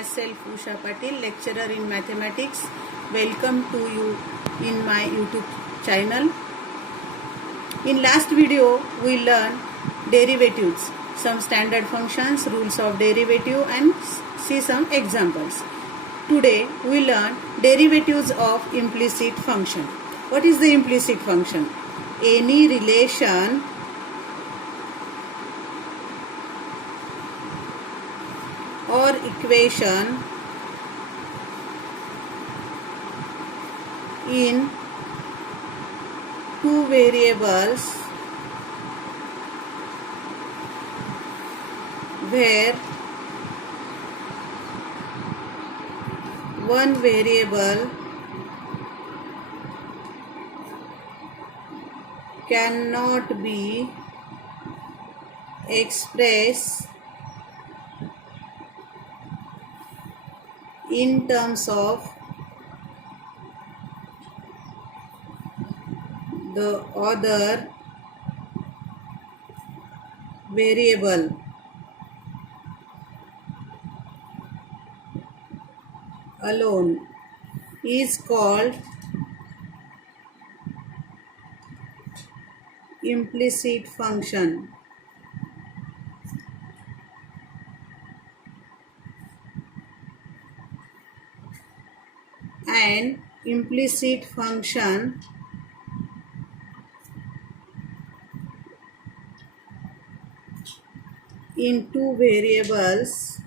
myself Usha Patil, lecturer in mathematics. Welcome to you in my YouTube channel. In last video we learned derivatives, some standard functions, rules of derivative and see some examples. Today we learn derivatives of implicit function. What is the implicit function? Any relation or equation in two variables where one variable cannot be expressed in terms of the other variable alone is called implicit function. An implicit function in two variables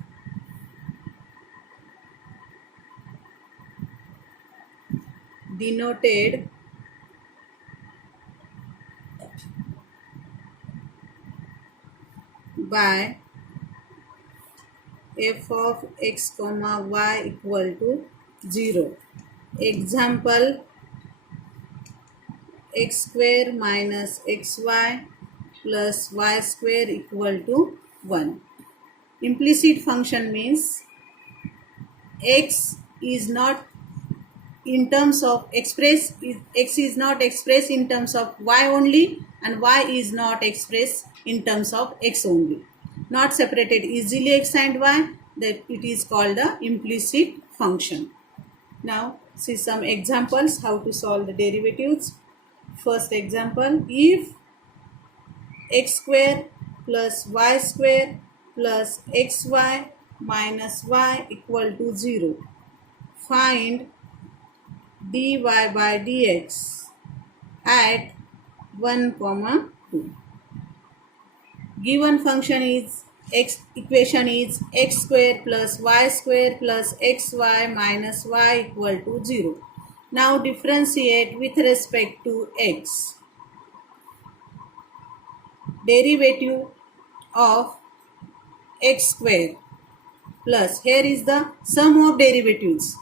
denoted by f of x comma y equal to 0. Example, x square minus xy plus y square equal to 1. Implicit function means x is not in terms of x is not expressed in terms of y only and y is not expressed in terms of x only. Not separated easily x and y, that it is called the implicit function. Now see some examples how to solve the derivatives. First example, if x square plus y square plus xy minus y equal to 0, find dy by dx at 1, 2. Given function is equation is x square plus y square plus xy minus y equal to 0. Now differentiate with respect to x. Derivative of x square plus, here is the sum of derivatives.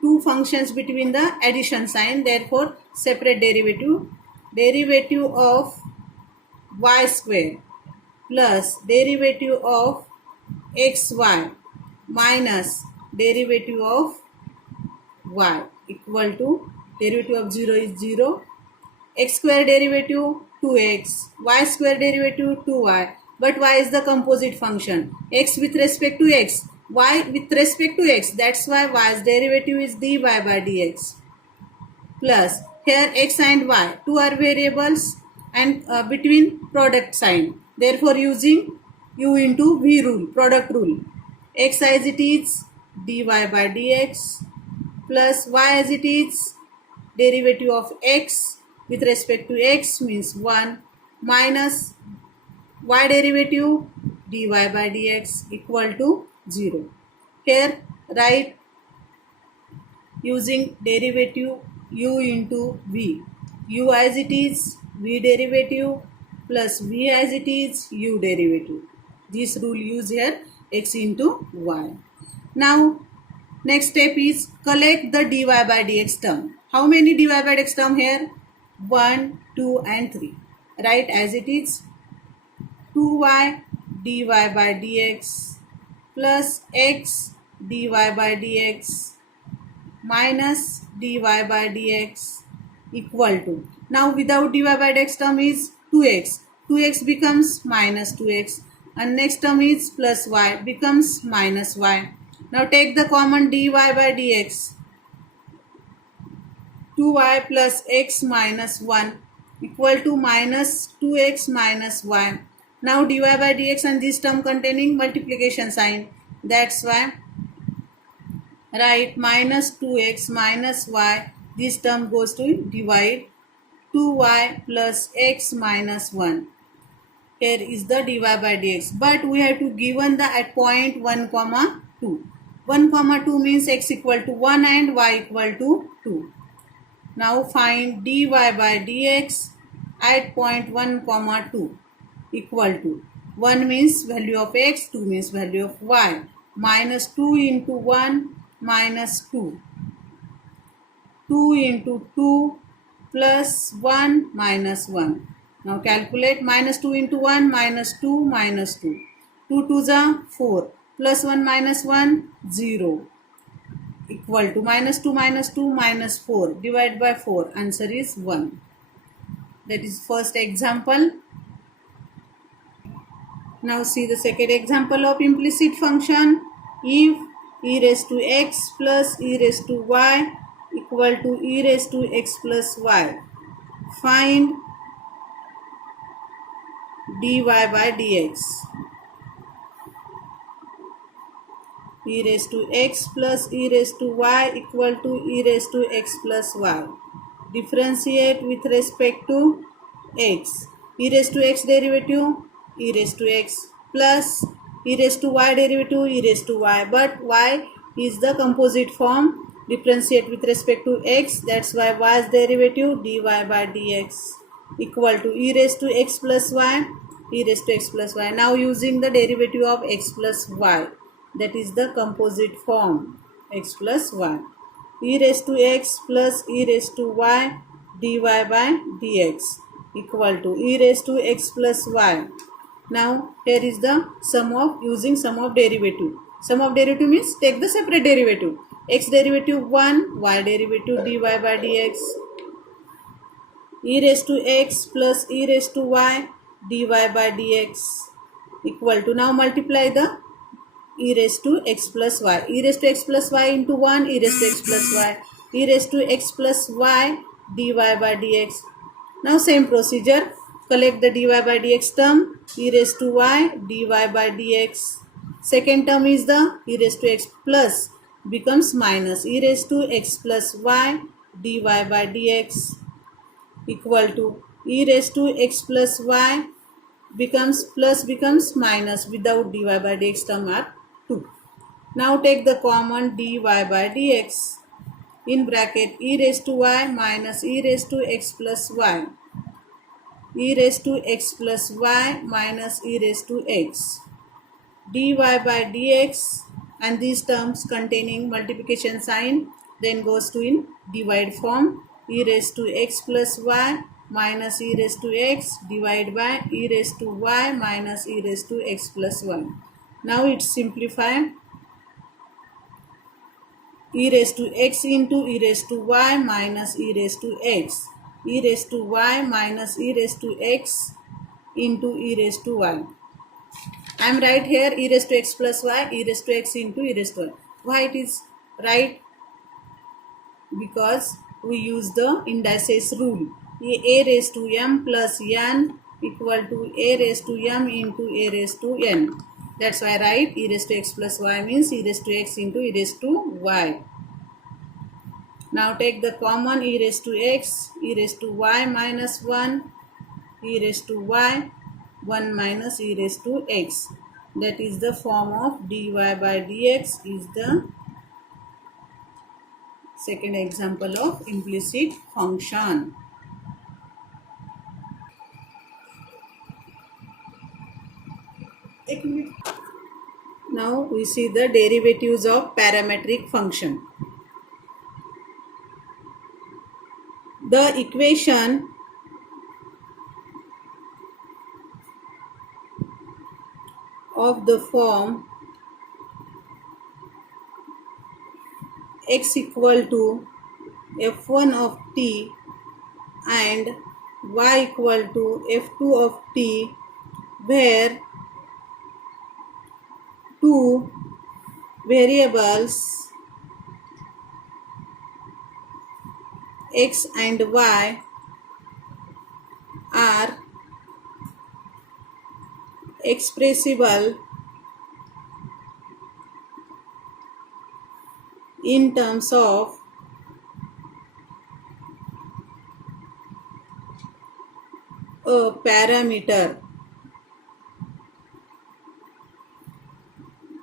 Two functions between the addition sign, therefore separate derivative. Derivative of y square plus derivative of xy minus derivative of y equal to, derivative of 0 is 0, x square derivative 2x, y square derivative 2y, but y is the composite function, x with respect to x, y with respect to x, that's why y's derivative is dy by dx, plus here x and y, two are variables and between product sign, therefore using u into v rule, product rule, x as it is dy by dx plus y as it is derivative of x with respect to x means 1 minus y derivative dy by dx equal to 0. Here write using derivative u into v, u as it is v derivative plus v as it is u derivative. This rule use here x into y. Now next step is collect the dy by dx term. How many dy by dx term here? 1, 2 and 3. Write as it is 2y dy by dx plus x dy by dx minus dy by dx equal to, now without dy by dx term is 2x, 2x becomes minus 2x, and next term is plus y becomes minus y. Now take the common dy by dx. 2y plus x minus 1 equal to minus 2x minus y. Now dy by dx and this term containing multiplication sign. That's why write minus 2x minus y. This term goes to divide 2y plus x minus 1. Here is the dy by dx. But we have to given the at point 1 comma 2. 1 comma 2 means x equal to 1 and y equal to 2. Now find dy by dx at point 1 comma 2 equal to 1 means value of x, 2 means value of y. Minus 2 into 1 minus 2. 2 into 2 plus 1 minus 1. Now calculate minus 2 into 1 minus 2 minus 2. 2 2s are 4 plus 1 minus 1 0 equal to minus 2 minus 4 divided by 4. Answer is 1. That is first example. Now see the second example of implicit function. If e raised to x plus e raised to y equal to e raised to x plus y, find dy by dx. E raised to x plus e raised to y equal to e raised to x plus y. Differentiate with respect to x. E raised to x derivative e raised to x plus e raised to y derivative e raised to y. But y is the composite form. Differentiate with respect to x. That's why y's derivative dy by dx equal to e raised to x plus y e raised to x plus y. Now using the derivative of x plus y. That is the composite form x plus y. E raised to x plus e raised to y dy by dx equal to e raised to x plus y. Now here is the sum of using sum of derivative. Sum of derivative means take the separate derivative. X derivative 1, y derivative dy by dx. E raised to x plus e raised to y dy by dx equal to, now multiply the e raised to x plus y. E raised to x plus y into 1, e raised to x plus y. E raised to x plus y dy by dx. Now same procedure. Collect the dy by dx term. E raised to y dy by dx. Second term is the e raised to x plus becomes minus e raised to x plus y dy by dx equal to e raised to x plus y becomes plus becomes minus without dy by dx term are 2. Now take the common dy by dx in bracket e raised to y minus e raised to x plus y. E raised to x plus y minus e raised to x. Dy by dx and these terms containing multiplication sign then goes to in divide form. E raised to x plus y minus e raised to x divided by e raised to y minus e raised to x plus 1. Now it's simplified. E raised to x into e raised to y minus e raised to x. E raised to y minus e raised to x into e raised to y. I am right here e raised to x plus y, e raised to x into e raised to y. Why it is right? Because we use the indices rule. A raised to m plus n equal to a raised to m into a raised to n. That's why I write e raised to x plus y means e raised to x into e raised to y. Now take the common e raised to x, e raised to y minus 1, e raised to y, 1 minus e raised to x. That is the form of dy by dx is the second example of implicit function. Now we see the derivatives of parametric function. The equation of the form x equal to f1 of t and y equal to f2 of t, where 2, variables x and y are expressible in terms of a parameter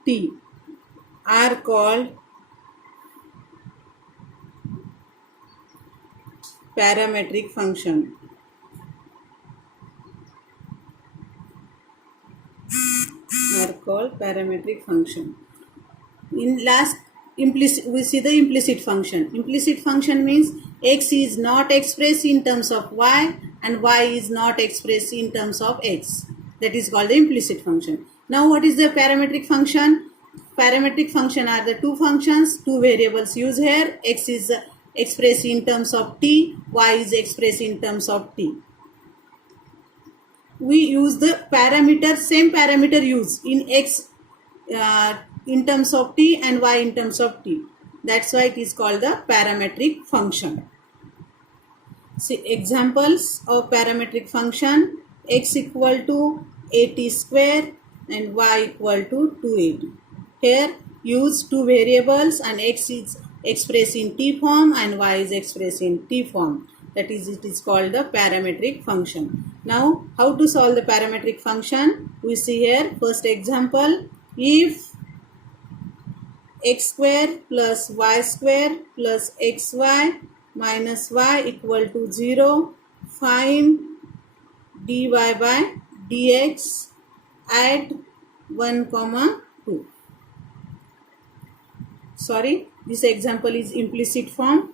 t are called parametric function. Are called parametric function. In last implicit, we see the implicit function. Implicit function means x is not expressed in terms of y and y is not expressed in terms of x. That is called the implicit function. Now what is the parametric function? Parametric function are the two functions, two variables used here. X is expressed in terms of t, y is expressed in terms of t. We use the parameter, same parameter used in x in terms of t and y in terms of t. That's why it is called the parametric function. See examples of parametric function: x equal to at square and y equal to 2at. Here use two variables and x is expressed in t form and y is expressed in t form. That is, it is called the parametric function. Now, how to solve the parametric function? We see here, first example, if x square plus y square plus xy minus y equal to 0, find dy by dx at 1, 2. Sorry, this example is implicit form.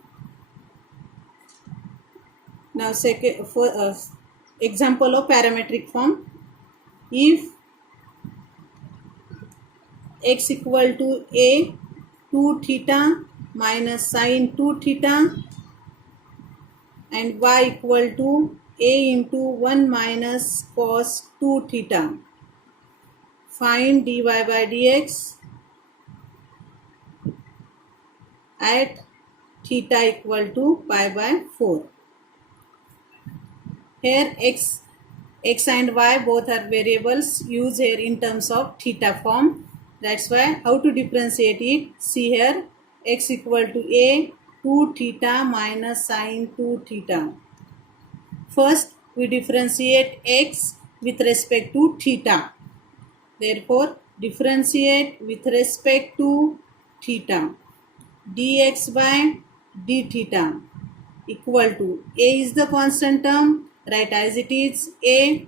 Now second example of parametric form: if x equal to a 2 theta minus sine 2 theta and y equal to a into 1 minus cos 2 theta, find dy by dx at theta equal to pi by 4. Here x and y both are variables used here in terms of theta form. That's why how to differentiate it. See here, x equal to a 2 theta minus sine 2 theta. First we differentiate x with respect to theta. Therefore differentiate with respect to theta. Dx by d theta equal to, a is the constant term, write as it is, a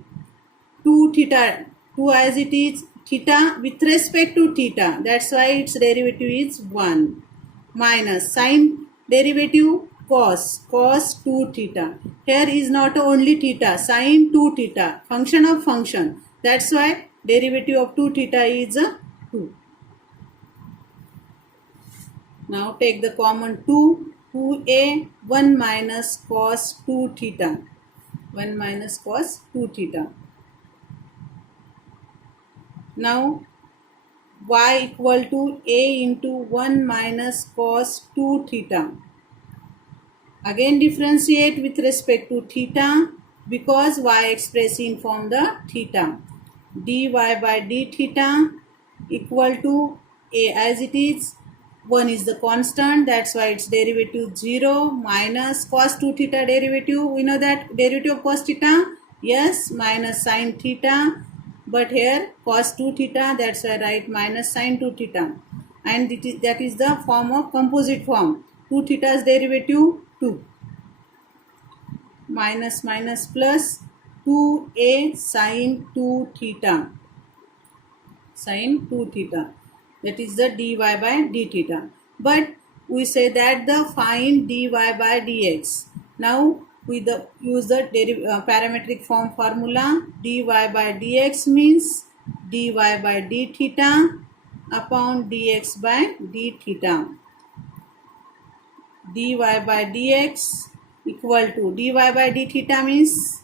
2 theta, 2 as it is, theta with respect to theta, that's why its derivative is 1, minus sine derivative cos 2 theta. Here is not only theta, sine 2 theta, function of function, that's why derivative of 2 theta is 2. Now take the common 2a, 1 minus cos 2 theta, 1 minus cos 2 theta. Now y equal to a into 1 minus cos 2 theta. Again differentiate with respect to theta because y expressed in form the theta. Dy by d theta equal to a as it is, 1 is the constant, that's why its derivative 0, minus cos 2 theta derivative, we know that derivative of cos theta, yes, minus sine theta, but here cos 2 theta, that's why I write minus sine 2 theta, and that is the form of composite form. 2 theta's derivative 2, minus minus plus 2a sine 2 theta, sine 2 theta. That is the dy by d theta. But we say that the find dy by dx. Now we use the parametric form formula. Dy by dx means dy by d theta upon dx by d theta. Dy by dx equal to dy by d theta means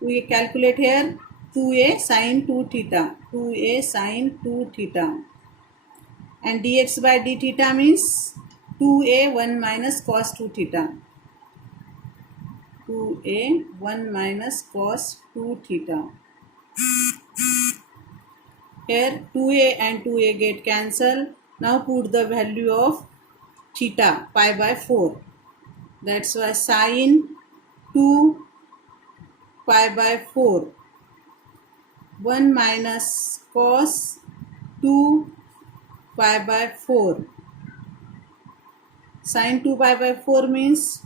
we calculate here 2a sine 2 theta, 2a sine 2 theta and dx by d theta means 2a 1 minus cos 2 theta. 2a 1 minus cos 2 theta. Here 2a and 2a get cancelled. Now put the value of theta pi by 4. That's why sin 2 pi by 4 1 minus cos 2 pi by 4. Sin 2 pi by 4 means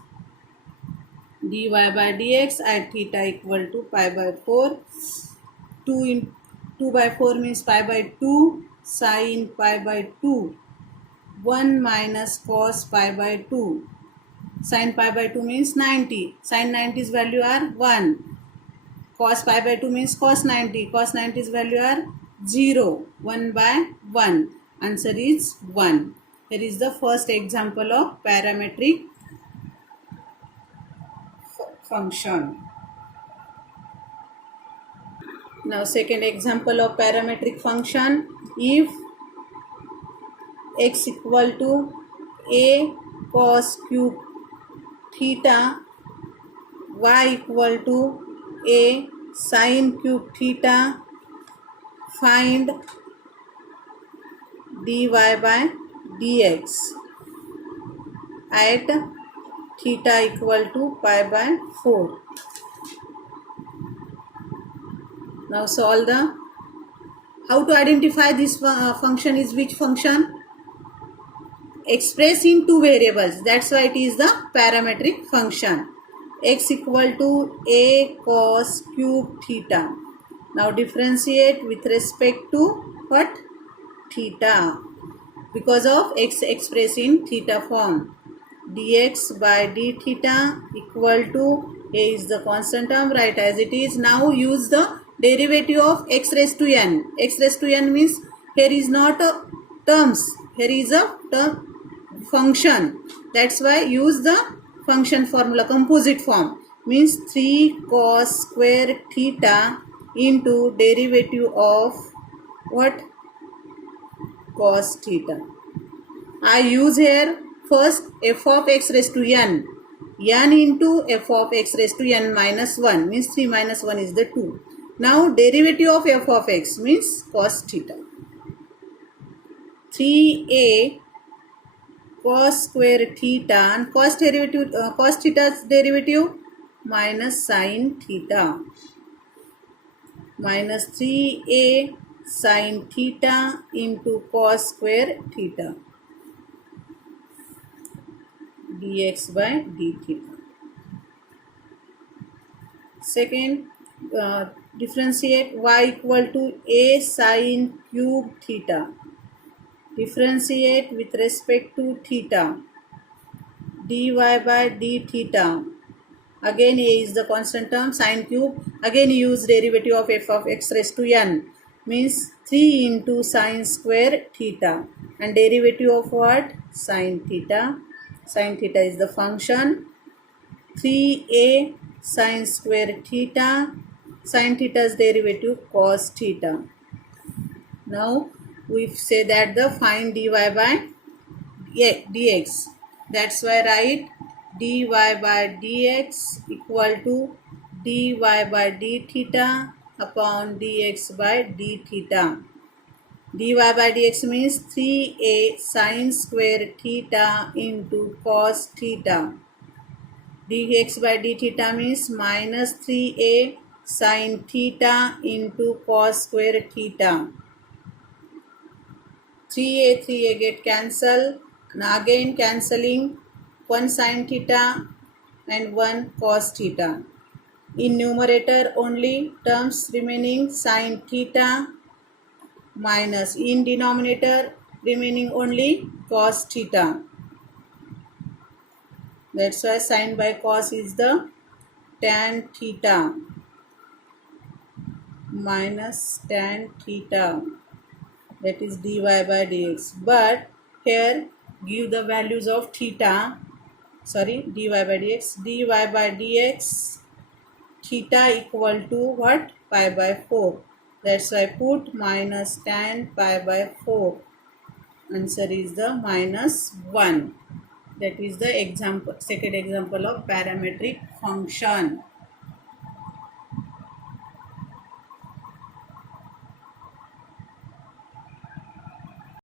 dy by dx at theta equal to pi by 4. 2 by 4 means pi by 2 sin pi by 2 1 minus cos pi by 2. Sin pi by 2 means 90. Sin 90's value are 1. Cos pi by 2 means cos 90. Cos 90's value are 0. 1 by 1. Answer is 1. Here is the first example of parametric function. Now second example of parametric function. If x equal to a cos cube theta, y equal to a sin cube theta, find dy by dx at theta equal to pi by 4. Now solve the, how to identify this function is which function? Expressed in two variables, that's why it is the parametric function. X equal to a cos cube theta. Now differentiate with respect to what? Theta, because of x expressed in theta form. Dx by d theta equal to, a is the constant term, write as it is. Now use the derivative of x raised to n. X raised to n means here is not a terms, here is a term function. That's why use the function formula, composite form, means 3 cos square theta into derivative of what? Cos theta. I use here first f of x raised to n. N into f of x raised to n minus 1 means 3 minus 1 is the 2. Now derivative of f of x means cos theta. 3a cos square theta, and cos derivative, cos theta's derivative minus sin theta, minus 3a sin theta into cos square theta dx by d theta. Second, differentiate y equal to a sin cube theta. Differentiate with respect to theta. dy by d theta. Again a is the constant term, sin cube. Again use derivative of f of x raised to n. Means 3 into sin square theta. And derivative of what? Sin theta. Sin theta is the function. 3a sin square theta. Sin theta's derivative cos theta. Now we say that the find dy by dx. That's why write dy by dx equal to dy by d theta upon dx by d theta. dy by dx means 3a sin square theta into cos theta. dx by d theta means minus 3a sin theta into cos square theta. 3a get cancelled. Now again cancelling 1 sin theta and 1 cos theta. In numerator only terms remaining sin theta minus in denominator remaining only cos theta. That's why sin by cos is the tan theta minus tan theta. That is dy by dx. But here give the values of theta. Sorry, dy by dx. dy by dx theta equal to what? Pi by 4. That's why put minus tan pi by 4. Answer is the -1. That is the example, second example of parametric function.